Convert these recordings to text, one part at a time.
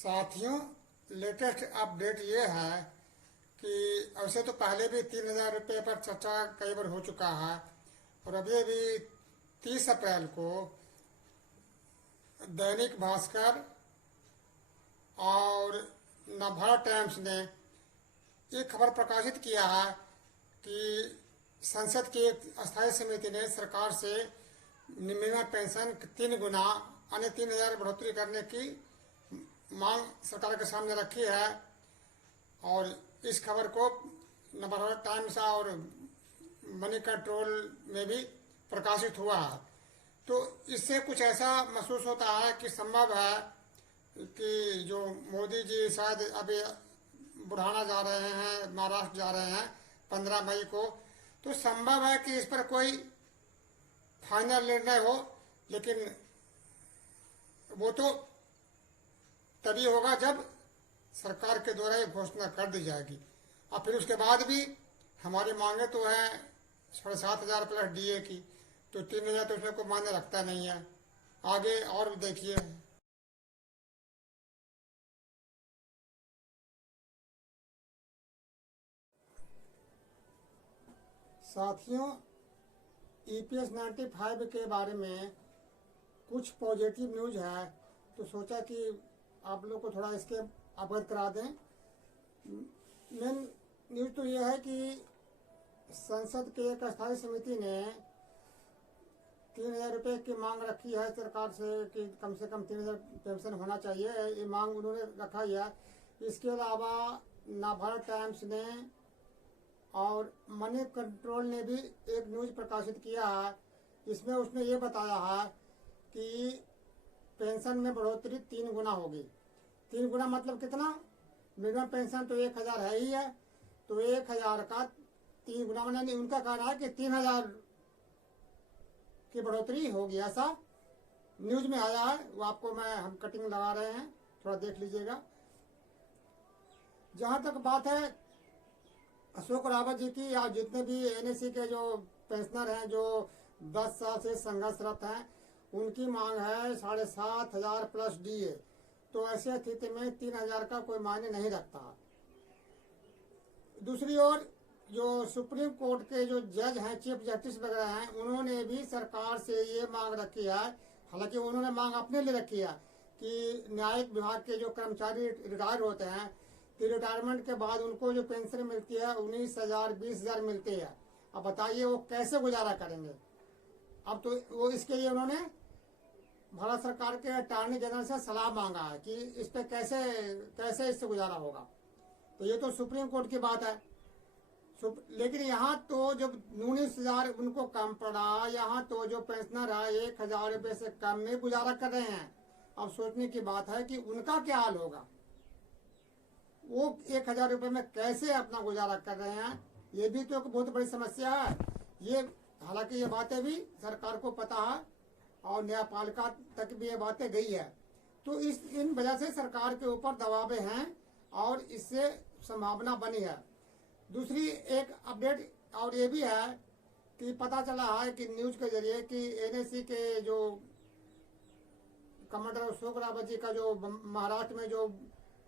साथियों, latest update ये है कि वैसे तो पहले भी 3,000 रुपये पर चर्चा कई बार हो चुका है। और अभी अभी 30 अप्रैल को दैनिक भास्कर और नवभारत टाइम्स ने एक खबर प्रकाशित किया है कि संसद की एक अस्थायी समिति ने सरकार से मिनिमम पेंशन 3 गुना यानी 3,000 बढ़ोतरी करने की मांग सरकार के सामने रखी है। और इस खबर को नवभारत टाइम्स और मनी कंट्रोल में भी प्रकाशित हुआ है। तो इससे कुछ ऐसा महसूस होता है कि संभव है कि जो मोदी जी शायद अभी बुढ़ाना जा रहे हैं, महाराष्ट्र जा रहे हैं 15 मई को, तो संभव है कि इस पर कोई फाइनल निर्णय हो, लेकिन वो तो तभी होगा जब सरकार के द्वारा ये घोषणा कर दी जाएगी। और फिर उसके बाद भी हमारी मांगे तो है 7,500 प्लस डीए की, तो 3,000 तो उसमें कोई मायने रखता नहीं है। आगे और भी देखिए। साथियों, ईपीएस 95 के बारे में कुछ पॉजिटिव न्यूज है, तो सोचा कि आप लोग को थोड़ा इसके अवगत करा दें। मेन न्यूज तो यह है कि संसद के एक अस्थायी समिति ने 3,000 रुपये की मांग रखी है सरकार से कि कम से कम 3,000 पेंशन होना चाहिए। ये मांग उन्होंने रखा ही है। इसके अलावा नवभारत टाइम्स ने और मनी कंट्रोल ने भी एक न्यूज प्रकाशित किया है। इसमें उसने ये बताया है कि पेंशन में बढ़ोतरी 3 गुना होगी। 3 गुना मतलब कितना? मिनिमम पेंशन तो 1,000 है ही है, तो 1,000 का 3 गुना मैंने उनका कहना है कि 3,000 की बढ़ोतरी होगी, ऐसा न्यूज में आया है। वो आपको हम कटिंग लगा रहे हैं, थोड़ा देख लीजिएगा। जहां तक बात है अशोक रावत जी की या जितने भी एनएसी के जो पेंशनर हैं जो 10 साल से संघर्षरत हैं, उनकी मांग है 7,500 प्लस डीए। तो ऐसे स्थिति में 3,000 का कोई मायने नहीं रखता। दूसरी ओर जो सुप्रीम कोर्ट के जो जज हैं, चीफ जस्टिस वगैरह हैं, उन्होंने भी सरकार से ये मांग रखी है। हालांकि उन्होंने मांग अपने लिए रखी है कि न्यायिक विभाग के जो कर्मचारी रिटायर होते हैं, तो रिटायरमेंट के बाद उनको जो पेंशन मिलती है 19,000 20,000 मिलती है। अब बताइए वो कैसे गुजारा करेंगे। अब तो वो इसके लिए उन्होंने भारत सरकार के अटॉर्नी जनरल से सलाह मांगा है कि इस पे कैसे इससे गुजारा होगा। तो ये तो सुप्रीम कोर्ट की बात है। लेकिन यहाँ तो जब 19,000 उनको कम पड़ा, यहाँ तो जो पेंशनर है 1,000 रुपये से कम में गुजारा कर रहे हैं। अब सोचने की बात है कि उनका क्या हाल होगा, वो 1,000 रुपये में कैसे अपना गुजारा कर रहे हैं। ये भी तो एक बहुत बड़ी समस्या है। ये हालांकि ये बातें भी सरकार को पता है और न्यायपालिका तक भी ये बातें गई है। तो इन वजह से सरकार के ऊपर दबाव हैं और इससे संभावना बनी है। दूसरी एक अपडेट और ये भी है कि पता चला है कि न्यूज के जरिए कि एनएसी के जो कमांडर अशोक रावत जी का जो महाराष्ट्र में जो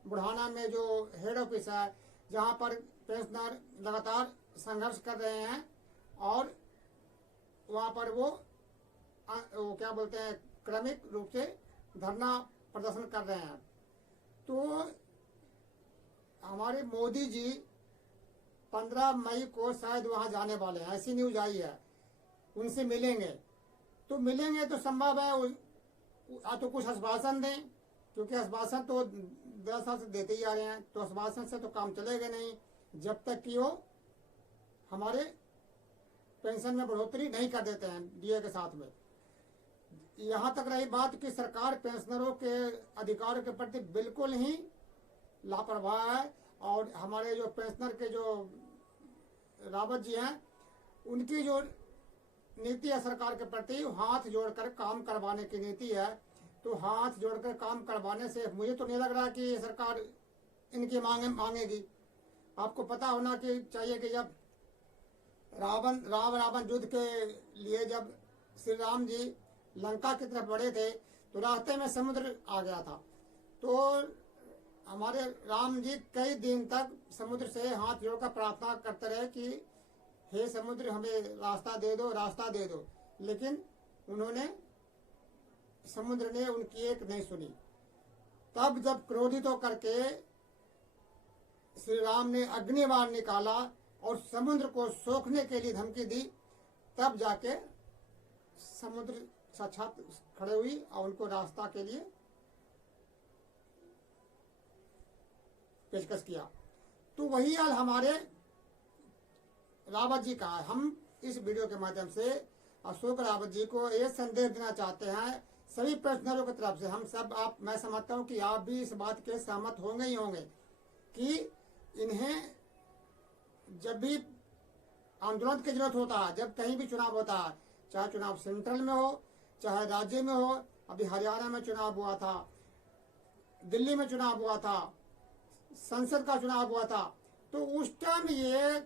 बुढ़ाना में जो हेड ऑफिस है, जहां पर पेंशनर लगातार संघर्ष कर रहे हैं और वहां पर वो क्या बोलते हैं, क्रमिक रूप से धरना प्रदर्शन कर रहे हैं। तो हमारे मोदी जी 15 मई को शायद वहां जाने वाले हैं, ऐसी न्यूज आई है। उनसे मिलेंगे तो संभव है तो कुछ आश्वासन दें, क्योंकि आश्वासन तो 10 साल से देते ही आ रहे हैं। तो आश्वासन से तो काम चलेगा नहीं जब तक कि वो हमारे पेंशन में बढ़ोतरी नहीं कर देते हैं डीए के साथ में। यहाँ तक रही बात कि सरकार पेंशनरों के अधिकारों के प्रति बिल्कुल ही लापरवाह है। और हमारे जो पेंशनर के जो रावत जी हैं, उनकी जो नीति है सरकार के प्रति, हाथ जोड़कर काम करवाने की नीति है। तो हाथ जोड़कर काम करवाने से मुझे तो नहीं लग रहा कि सरकार इनकी मांगेगी। आपको पता होना कि चाहिए कि जब रावण युद्ध के लिए जब श्री राम जी लंका की तरफ बढ़े थे, तो रास्ते में समुद्र आ गया था। तो हमारे राम जी कई दिन तक समुद्र से हाथ जोड़कर प्रार्थना करते रहे कि हे समुद्र हमें रास्ता दे दो, रास्ता दे दो, लेकिन उन्होंने समुद्र ने उनकी एक नहीं सुनी। तब जब क्रोधित होकर के श्री राम ने अग्निबाण निकाला और समुद्र को सोखने के लिए धमकी दी, तब जाके समुद्र साक्षात खड़े हुई और उनको रास्ता के लिए पेशकश किया। तो वही हाल हमारे रावत जी का है। हम इस वीडियो के माध्यम से अशोक रावत जी को ये संदेश देना चाहते हैं सभी पेंशनरों की तरफ से। हम सब मैं समझता हूँ कि आप भी इस बात के सहमत होंगे ही होंगे कि इन्हें जब भी आंदोलन की जरूरत होता है, जब कहीं भी चुनाव होता है, चाहे चुनाव सेंट्रल में हो चाहे राज्य में हो, अभी हरियाणा में चुनाव हुआ था, दिल्ली में चुनाव हुआ था, संसद का चुनाव हुआ था, तो उस टाइम ये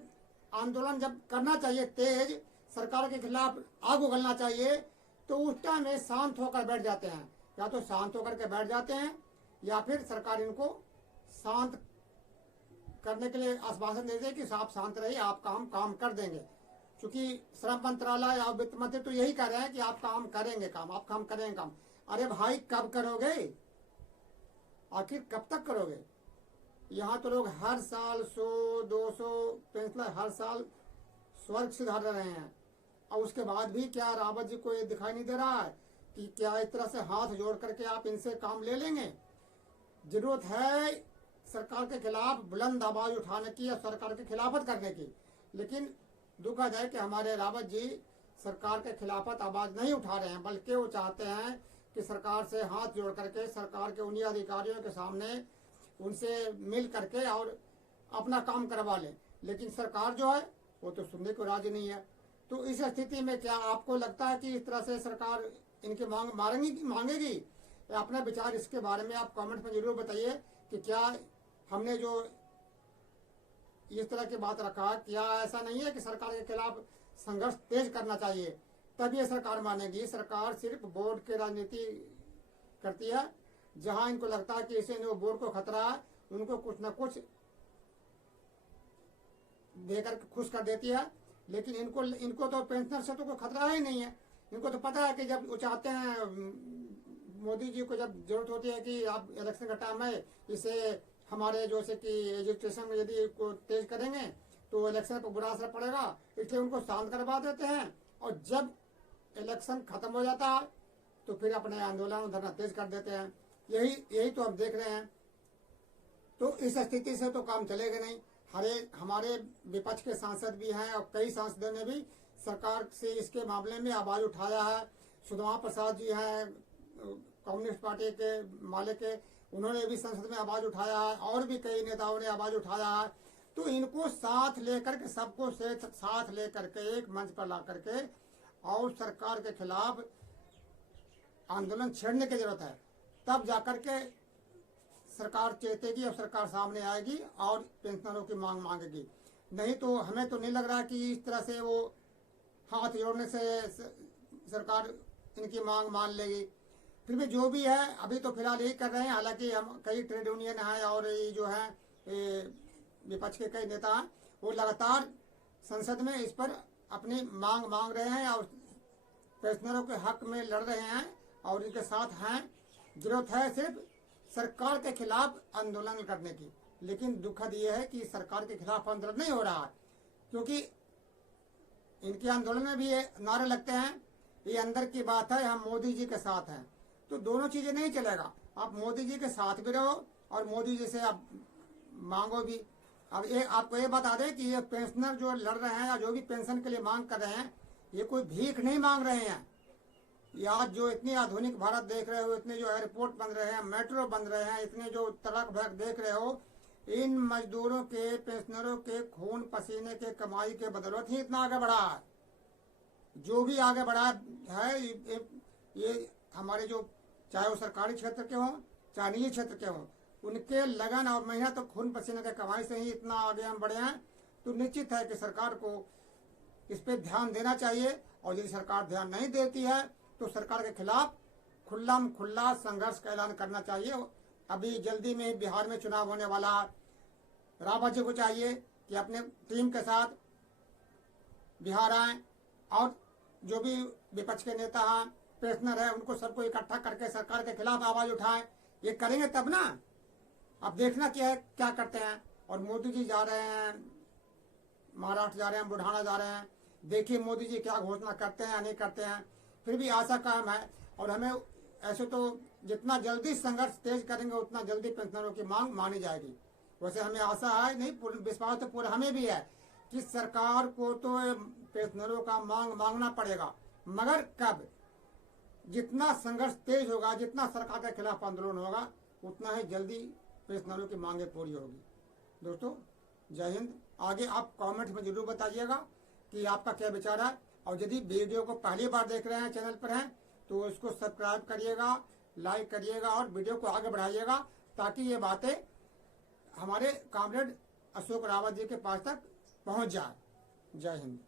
आंदोलन जब करना चाहिए, तेज सरकार के खिलाफ आग उगलना चाहिए, तो उस टाइम ये शांत होकर बैठ जाते हैं। या तो शांत होकर के बैठ जाते हैं या फिर सरकार इनको शांत करने के लिए आश्वासन देते हैं कि आप शांत रहिए, आपका हम काम कर देंगे। क्योंकि श्रम मंत्रालय या वित्त मंत्री तो यही कह रहे हैं कि आप काम करेंगे, काम आप काम करेंगे काम। अरे भाई कब करोगे, आखिर कब तक करोगे? यहाँ तो लोग हर साल 100-200 पेंशनर हर साल स्वर्ग सिधार रहे हैं, और उसके बाद भी क्या रावत जी को ये दिखाई नहीं दे रहा है कि क्या इस तरह से हाथ जोड़ करके आप इनसे काम ले लेंगे? जरूरत है सरकार के खिलाफ बुलंद आवाज उठाने की या सरकार के खिलाफत करने की, लेकिन दुखद है कि हमारे रावत जी सरकार के खिलाफत आवाज नहीं उठा रहे हैं, बल्कि वो चाहते हैं कि सरकार से हाथ जोड़ करके सरकार के उन्हीं अधिकारियों के सामने उनसे मिल करके और अपना काम करवा लें। लेकिन सरकार जो है वो तो सुनने को राजी नहीं है। तो इस स्थिति में क्या आपको लगता है कि इस तरह से सरकार इनकी मांगेगी? अपना विचार इसके बारे में आप कमेंट में जरूर बताइए कि क्या हमने जो इस तरह की बात रखा, क्या ऐसा नहीं है कि सरकार के खिलाफ संघर्ष तेज करना चाहिए, तब ये सरकार मानेगी? सरकार सिर्फ बोर्ड की राजनीति करती है, जहां इनको लगता है कि इसे जो बोर्ड को खतरा है उनको कुछ न कुछ देकर खुश कर देती है। लेकिन इनको तो पेंशनर से तो कोई खतरा ही नहीं है। इनको तो पता है कि जब वो चाहते हैं, मोदी जी को जब जरूरत होती है कि आप इलेक्शन का टाइम है, इसे हमारे जो से कि एजुकेशन में यदि को तेज करेंगे तो इलेक्शन पर बुरा असर पड़ेगा, इसलिए उनको शांत करवा देते हैं। और जब इलेक्शन खत्म हो जाता है तो फिर अपने आंदोलन धरना तेज कर देते हैं। यही तो हम देख रहे हैं। तो इस स्थिति से तो काम चलेगा नहीं। हमारे विपक्ष के सांसद भी हैं और कई सांसदों ने भी सरकार से इसके मामले में आवाज उठाया है। सुधमा प्रसाद जी हैं कम्युनिस्ट पार्टी के मालिक के, उन्होंने भी संसद में आवाज उठाया है, और भी कई नेताओं ने आवाज उठाया है। तो इनको साथ लेकर के, सबको साथ लेकर के एक मंच पर ला करके और सरकार के खिलाफ आंदोलन छेड़ने की जरूरत है। तब जाकर के सरकार चेतेगी और सरकार सामने आएगी और पेंशनरों की मांग मांगेगी। नहीं तो हमें तो नहीं लग रहा कि इस तरह से वो हाथ जोड़ने से सरकार इनकी मांग मान लेगी। फिर भी जो भी है, अभी तो फिलहाल यही कर रहे हैं। हालांकि हम कई ट्रेड यूनियन हैं और ये जो है विपक्ष के कई नेता हैं, वो लगातार संसद में इस पर अपनी मांग रहे हैं और पेंशनरों के हक में लड़ रहे हैं और इनके साथ हैं। जरूरत है सिर्फ सरकार के खिलाफ आंदोलन करने की। लेकिन दुखद ये है कि सरकार के खिलाफ आंदोलन नहीं हो रहा है, क्योंकि इनके आंदोलन में भी ये नारे लगते हैं, ये अंदर की बात है, हम मोदी जी के साथ हैं। तो दोनों चीजें नहीं चलेगा। आप मोदी जी के साथ भी रहो और मोदी जी से आप मांगो भी। अब ये आपको ये बता दें कि ये पेंशनर जो लड़ रहे हैं या जो भी पेंशन के लिए मांग कर रहे हैं, ये कोई भीख नहीं मांग रहे हैं। ये आज जो इतनी आधुनिक भारत देख रहे हो, इतने जो एयरपोर्ट बन रहे हैं, मेट्रो बन रहे हैं, इतने जो ट्रक भड़क देख रहे हो, इन मजदूरों के, पेंशनरों के खून पसीने के कमाई के बदौलत ही इतना आगे बढ़ा है। जो भी आगे बढ़ा है ये हमारे जो, चाहे वो सरकारी क्षेत्र के हों चाहे निजी क्षेत्र के हों, उनके लगन और मेहनत तो खून पसीने के कमाई से ही इतना आगे हम बढ़े हैं। तो निश्चित है कि सरकार को इस पे ध्यान देना चाहिए, और यदि सरकार ध्यान नहीं देती है तो सरकार के खिलाफ खुल्ला संघर्ष का ऐलान करना चाहिए। अभी जल्दी में ही बिहार में चुनाव होने वाला है। रावत जी को चाहिए कि अपने टीम के साथ बिहार आए और जो भी विपक्ष के नेता हैं, पेंशनर है, उनको सबको इकट्ठा करके सरकार के खिलाफ आवाज उठाएं। ये करेंगे तब ना। अब देखना क्या है, क्या करते हैं। और मोदी जी जा रहे हैं, महाराष्ट्र जा रहे हैं, बुढ़ाना जा रहे हैं। देखिए मोदी जी क्या घोषणा करते हैं या नहीं करते हैं। फिर भी आशा कायम है। और हमें ऐसे तो जितना जल्दी संघर्ष तेज करेंगे उतना जल्दी पेंशनरों की मांग मानी जाएगी। वैसे हमें आशा है, नहीं विश्वास तो पूरा हमें भी है कि सरकार को तो पेंशनरों का मांगना पड़ेगा, मगर कब? जितना संघर्ष तेज होगा, जितना सरकार के खिलाफ आंदोलन होगा, उतना ही जल्दी पेंशनरों की मांगे पूरी होगी। दोस्तों जय हिंद। आगे आप कमेंट में जरूर बताइएगा कि आपका क्या विचार है। और यदि वीडियो को पहली बार देख रहे हैं, चैनल पर हैं, तो इसको सब्सक्राइब करिएगा, लाइक करिएगा और वीडियो को आगे बढ़ाइएगा, ताकि ये बातें हमारे कॉमरेड अशोक रावत जी के पास तक पहुंच जाए। जय हिंद।